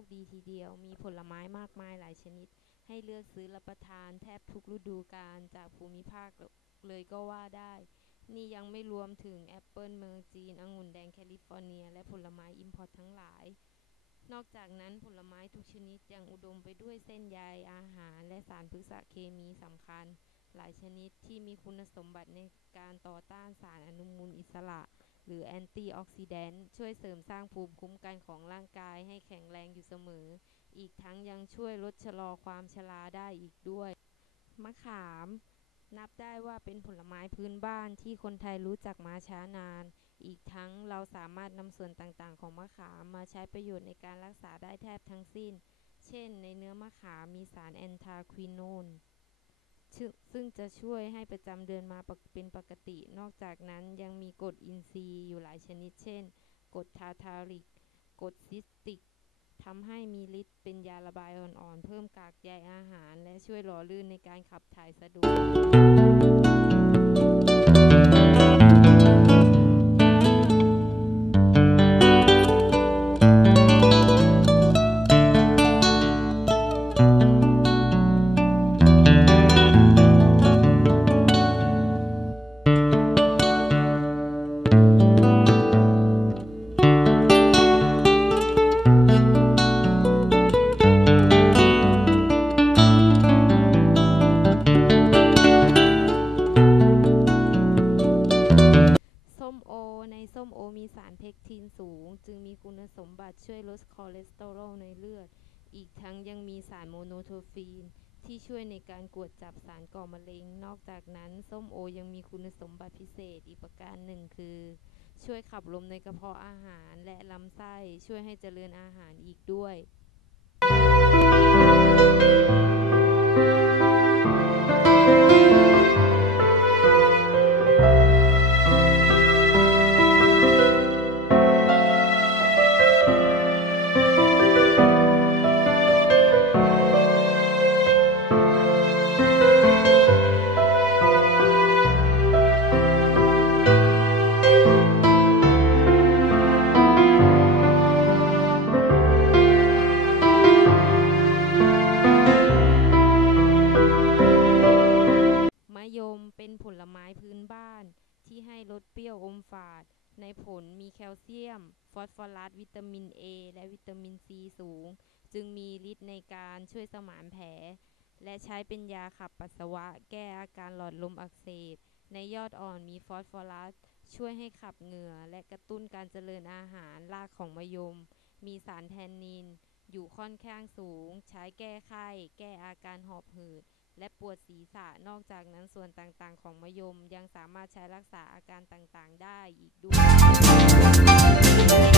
คดีทีเดียว มีผลไม้มากมายหลายชนิด ให้เลือกซื้อรับประทานแทบทุกฤดูกาลจากภูมิภาคเลยก็ว่าได้ นี่ยังไม่รวมถึงแอปเปิลเมืองจีนองุ่นแดงแคลิฟอร์เนีย และผลไม้อิมพอร์ตทั้งหลาย นอกจากนั้นผลไม้ทุกชนิดยังอุดมไปด้วยเส้นใยอาหาร และสารพฤกษเคมีสำคัญ หลายชนิดที่มีคุณสมบัติในการต่อต้านสารอนุมูลอิสระ หรือแอนตี้ออกซิแดนต์ช่วยเสริมสร้างภูมิคุ้มกันของร่างกายให้แข็งแรงอยู่เสมอ อีกทั้งยังช่วยลดชะลอความชราได้อีกด้วย มะขาม นับได้ว่าเป็นผลไม้พื้นบ้านที่คนไทยรู้จักมาช้านาน อีกทั้งเราสามารถนำส่วนต่างๆ ของมะขามมาใช้ประโยชน์ในการรักษาได้แทบทั้งสิ้น เช่น ในเนื้อมะขามมีสารแอนทาควิโนน ซึ่งจะช่วยให้ประจำเดือนมาเป็นปกติ นอกจากนั้นยังมีกรดอินทรีย์อยู่หลายชนิด เช่นกรดทาทาริกกรดซิสติกทำให้มีฤทธิ์เป็นยาระบายอ่อนๆ เพิ่มกากใยอาหาร และช่วยหล่อลื่นในการขับถ่ายสะดวก ส้มโอ ในส้มโอมีสารเพกทินสูง จึงมีคุณสมบัติช่วยลดคอเลสเตอรอลในเลือด อีกทั้งยังมีสารโมโนโทฟีน ที่ช่วยในการกวดจับสารก่อมะเร็ง นอกจากนั้น ส้มโอยังมีคุณสมบัติพิเศษอีกประการหนึ่งคือ ช่วยขับลมในกระเพาะอาหารและลำไส้ช่วยให้เจริญอาหารอีกด้วย thank you เป็นผลไม้พื้นบ้าน ที่ให้รสเปรี้ยวอมฝาด ในผลมีแคลเซียม ฟอสฟอรัส วิตามิน A และวิตามิน C สูง จึงมีฤทธิ์ในการช่วยสมานแผล และใช้เป็นยาขับปัสสาวะ แก้อาการหลอดลมอักเสบ ในยอดอ่อนมีฟอสฟอรัส ช่วยให้ขับเหงื่อ และกระตุ้นการเจริญอาหารรากของมะยม มีสารแทนนิน อยู่ค่อนข้างสูง ใช้แก้ไข้ แก้อาการหอบหืด และปวดศีรษะ นอกจากนั้นส่วนต่างๆ ของมะยมยังสามารถใช้รักษาอาการต่างๆ ได้อีกด้วย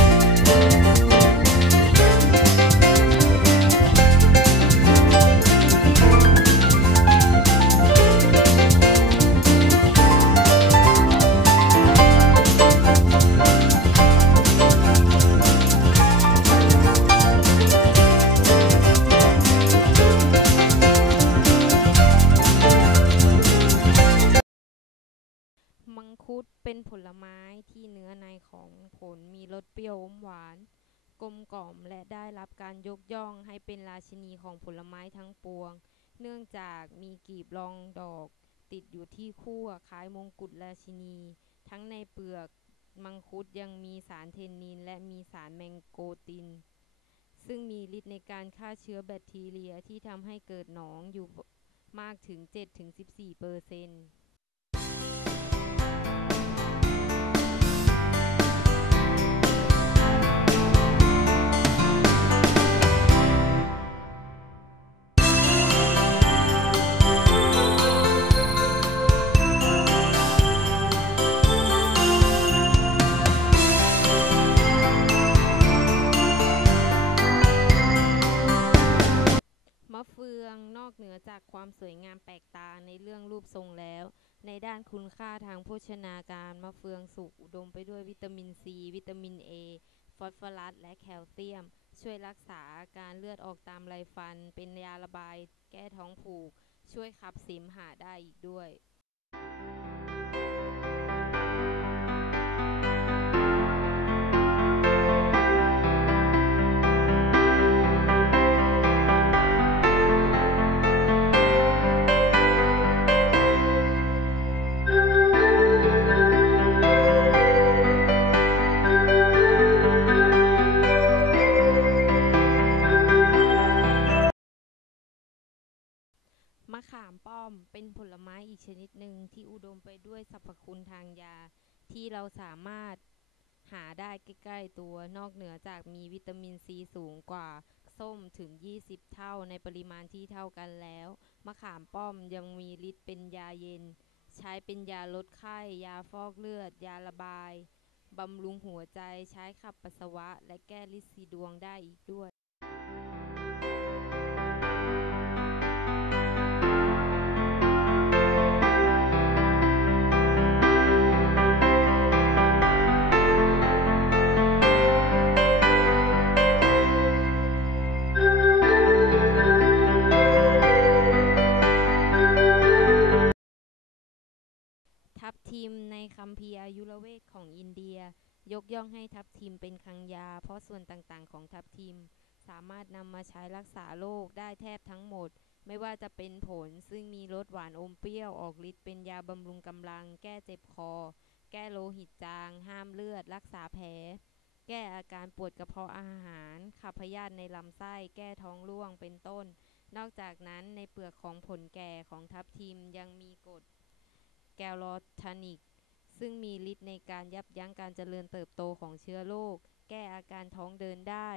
ดเป็นผลไม้ที่เนื้อในของผลมีรสเปรี้ยวอมหวาน กลมกล่อมและได้รับการยกย่องให้เป็นราชินีของผลไม้ทั้งปวง เนื่องจากมีกีบรองดอก ติดอยู่ที่ขั้วคล้ายมงกุฎราชินี ทั้งในเปลือกมังคุดยังมีสารเทนนิน และมีสารแมงโกติน ซึ่งมีฤทธิ์ในการฆ่าเชื้อแบคทีเรียที่ทำให้เกิดหนองอยู่มากถึง 7-14เปอร์เซ็นต์ะเฟืองนอกเหนือจากความสวยงามแปลกตาในเรื่องรูปทรงแล้ว ในด้านคุณค่าทางโภชนาการมะเฟืองสุกอุดมไปด้วยวิตามินซี วิตามินเอฟอสฟอรัส และแคลเซียม ช่วยรักษาอาการเลือดออกตามไรฟัน เป็นยาระบาย แก้ท้องผูก ช่วยขับเสมหะได้อีกด้วย ขามป้อมเป็นผลไม้อีกชนิดหนึ่งที่อุดมไปด้วยสรรพคุณทางยา ที่เราสามารถหาได้ใกล้ๆตัวนอกเหนือจากมีวิตามินซีสูงกว่าส้มถึง 20 เท่าในปริมาณที่เท่ากันแล้ว มะขามป้อมยังมีฤทธิ์เป็นยาเย็น ใช้เป็นยาลดไข้ ยาฟอกเลือด ยาระบายบำรุงหัวใจใช้ขับปัสสาวะ และแก้ฤทธิ์สีดวงได้อีกด้วย คัมภีร์อายุรเวทของอินเดีย ยกย่องให้ทับทิมเป็นคังยา เพราะส่วนต่างๆ ของทับทิม สามารถนำมาใช้รักษาโรคได้แทบทั้งหมด ไม่ว่าจะเป็นผลซึ่งมีรสหวานอมเปรี้ยวออกฤทธิ์เป็นยาบำรุงกำลัง แก้เจ็บคอ แก้โลหิตจาง ห้ามเลือด รักษาแผล แก้อาการปวดกระเพาะอาหาร ขับพยาธิในลำไส้ แก้ท้องร่วงเป็นต้น นอกจากนั้นในเปลือกของผลแก่ของทับทิมยังมีกรดแกลโลทานิก ซึ่งมีฤทธิ์ในการยับยั้งการเจริญเติบโตของเชื้อโรค แก้อาการท้องเดินได้